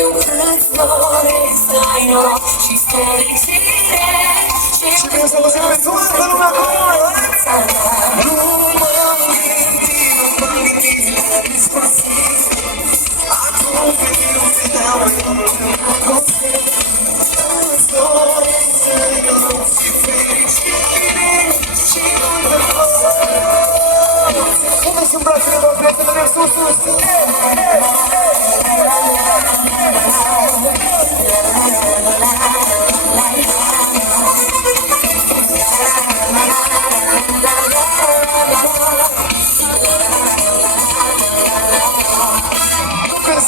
Eu îți doresc, ai noroc și fericire. Și vreau să vă zic pe toată lumea că nu m-am gândit la despacit. Atunci când eu te dau în concert, îți doresc, ai noroc și fericire. Și nu-mi puneți în brațele voastre, să vedem sus, sus.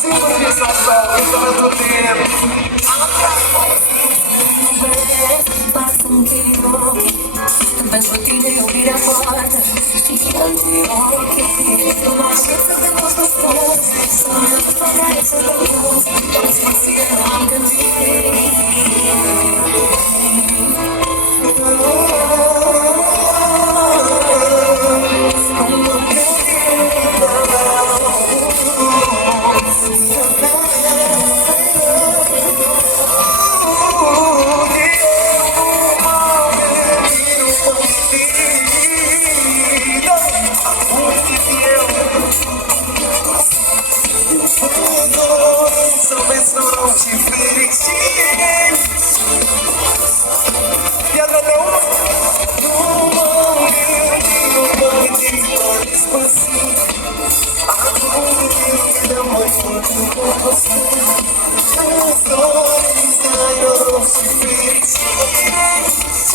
Singur piesa asta, piesa mea tot timp. Basta închid ochii, când pentru tine iubirea poartă. Știi că închid ochii, nu mă aștept să te poți răspund. Să nu mă duc la care să te pus, îți consideram gândit. Să vezi noroc și fericire.